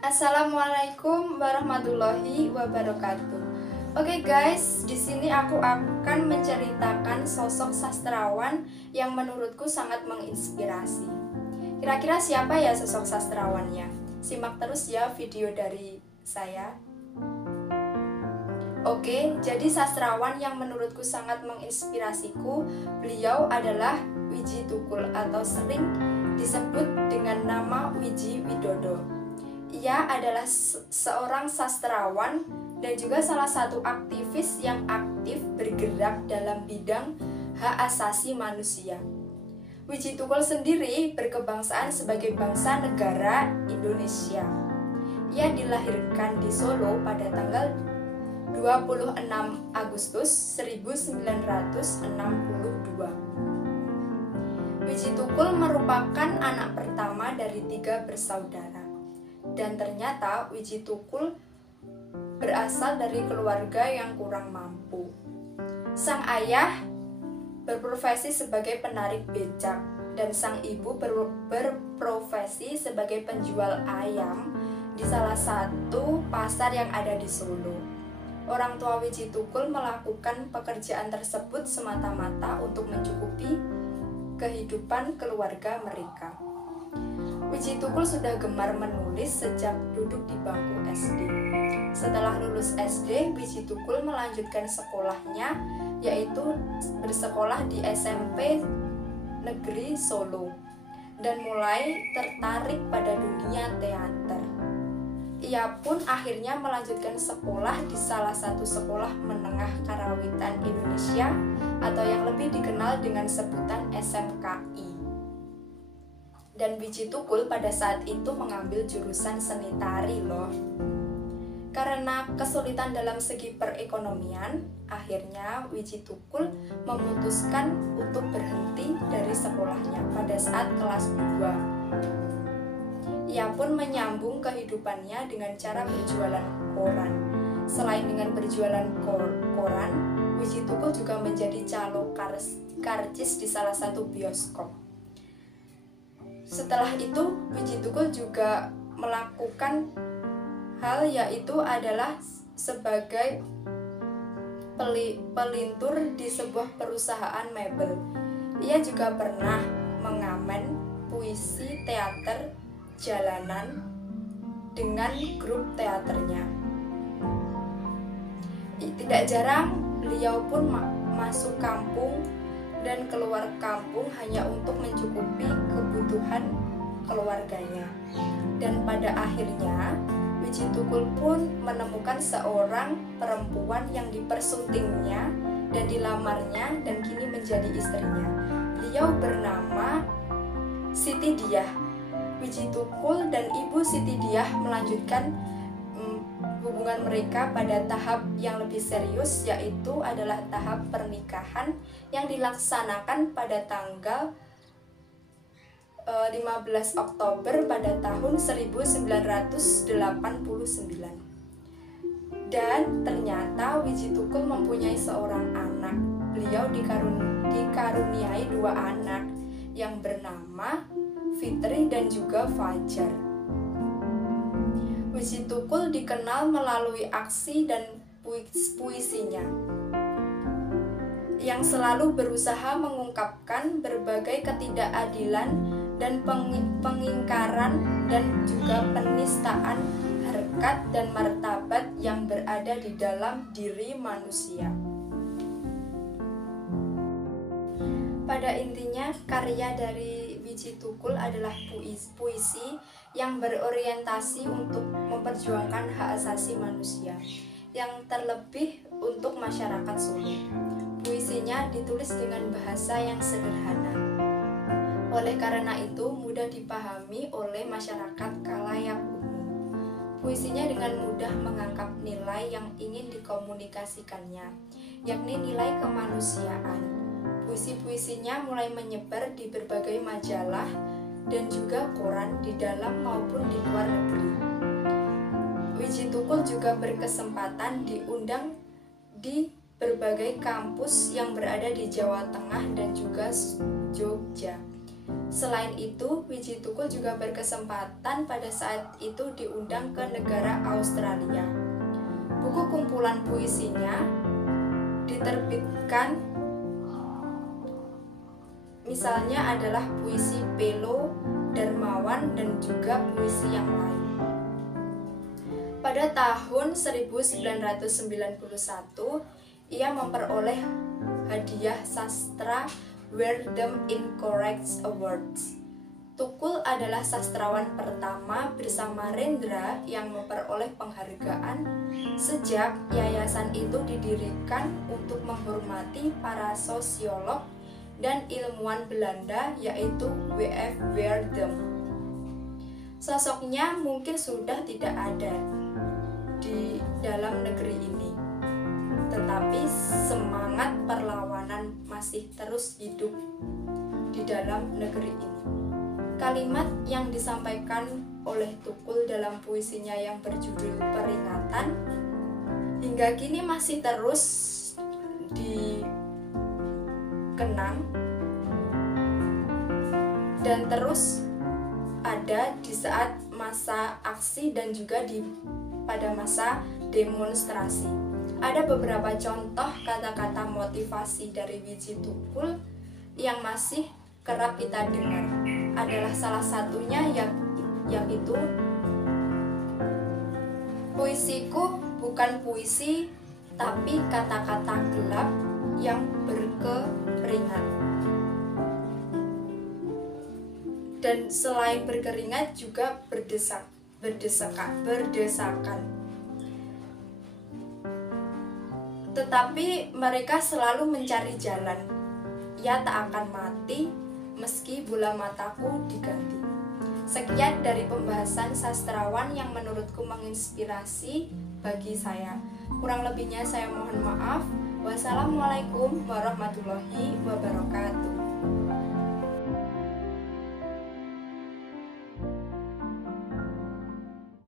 Assalamualaikum warahmatullahi wabarakatuh. Oke guys, di sini aku akan menceritakan sosok sastrawan yang menurutku sangat menginspirasi. Kira-kira siapa ya sosok sastrawannya? Simak terus ya video dari saya. Oke, jadi sastrawan yang menurutku sangat menginspirasiku, beliau adalah Wiji Tukul atau sering disebut dengan nama Wiji Widodo. Ia adalah seorang sastrawan dan juga salah satu aktivis yang aktif bergerak dalam bidang hak asasi manusia. Wiji Tukul sendiri berkebangsaan sebagai bangsa negara Indonesia. Ia dilahirkan di Solo pada tanggal 26 Agustus 1962. Wiji Tukul merupakan anak pertama dari 3 bersaudara. Dan ternyata Wiji Tukul berasal dari keluarga yang kurang mampu. Sang ayah berprofesi sebagai penarik becak dan sang ibu berprofesi sebagai penjual ayam di salah satu pasar yang ada di Solo. Orang tua Wiji Tukul melakukan pekerjaan tersebut semata-mata untuk mencukupi kehidupan keluarga mereka. Wiji Tukul sudah gemar menulis sejak duduk di bangku SD. Setelah lulus SD, Wiji Tukul melanjutkan sekolahnya, yaitu bersekolah di SMP Negeri Solo, dan mulai tertarik pada dunia teater. Ia pun akhirnya melanjutkan sekolah di salah satu sekolah menengah karawitan Indonesia, atau yang lebih dikenal dengan sebutan SMKI. Dan Wiji Tukul pada saat itu mengambil jurusan seni tari loh. Karena kesulitan dalam segi perekonomian, akhirnya Wiji Tukul memutuskan untuk berhenti dari sekolahnya pada saat kelas 2. Ia pun menyambung kehidupannya dengan cara berjualan koran. Selain dengan berjualan koran, Wiji Tukul juga menjadi calo karcis di salah satu bioskop. Setelah itu, Wiji Tukul juga melakukan hal yaitu adalah sebagai pelintur di sebuah perusahaan mebel. Ia juga pernah mengamen puisi teater jalanan dengan grup teaternya. Tidak jarang beliau pun masuk kampung dan keluar kampung hanya untuk mencukupi kebutuhan keluarganya. Dan pada akhirnya, Wiji Tukul pun menemukan seorang perempuan yang dipersuntingnya dan dilamarnya dan kini menjadi istrinya. Beliau bernama Siti Diah. Wiji Tukul dan Ibu Siti Diah melanjutkan hubungan mereka pada tahap yang lebih serius, yaitu adalah tahap pernikahan yang dilaksanakan pada tanggal 15 Oktober pada tahun 1989. Dan ternyata Wiji Tukul mempunyai seorang anak. Beliau dikaruniai 2 anak yang bernama Fitri dan juga Fajar. Wiji Tukul dikenal melalui aksi dan puisinya yang selalu berusaha mengungkapkan berbagai ketidakadilan dan pengingkaran dan juga penistaan harkat dan martabat yang berada di dalam diri manusia. Pada intinya, karya dari Wiji Tukul adalah puisi yang berorientasi untuk memperjuangkan hak asasi manusia, yang terlebih untuk masyarakat Solo. Puisinya ditulis dengan bahasa yang sederhana. Oleh karena itu, mudah dipahami oleh masyarakat khalayak umum. Puisinya dengan mudah mengangkat nilai yang ingin dikomunikasikannya, yakni nilai kemanusiaan. Puisi-puisinya mulai menyebar di berbagai majalah dan juga koran di dalam maupun di luar negeri. Wiji Tukul juga berkesempatan diundang di berbagai kampus yang berada di Jawa Tengah dan juga Jogja. Selain itu, Wiji Tukul juga berkesempatan pada saat itu diundang ke negara Australia. Buku kumpulan puisinya diterbitkan, misalnya adalah puisi Pelo, Darmawan, dan juga puisi yang lain. Pada tahun 1991, ia memperoleh hadiah sastra Werdem Incorrect Awards. Tukul adalah sastrawan pertama bersama Rendra yang memperoleh penghargaan sejak yayasan itu didirikan untuk menghormati para sosiolog dan ilmuwan Belanda, yaitu W.F. Werdem. Sosoknya mungkin sudah tidak ada di dalam negeri ini, tetapi semangat perlawanan masih terus hidup di dalam negeri ini. Kalimat yang disampaikan oleh Tukul dalam puisinya yang berjudul Peringatan hingga kini masih terus dikenang dan terus ada di saat masa aksi dan juga pada masa demonstrasi. Ada beberapa contoh kata-kata motivasi dari Wiji Tukul yang masih kerap kita dengar. Adalah salah satunya yaitu puisiku bukan puisi tapi kata-kata gelap yang berkeringat. Dan selain berkeringat juga berdesakan. Tetapi mereka selalu mencari jalan. Ia tak akan mati meski bola mataku diganti. Sekian dari pembahasan sastrawan yang menurutku menginspirasi bagi saya. Kurang lebihnya saya mohon maaf. Wassalamualaikum warahmatullahi wabarakatuh.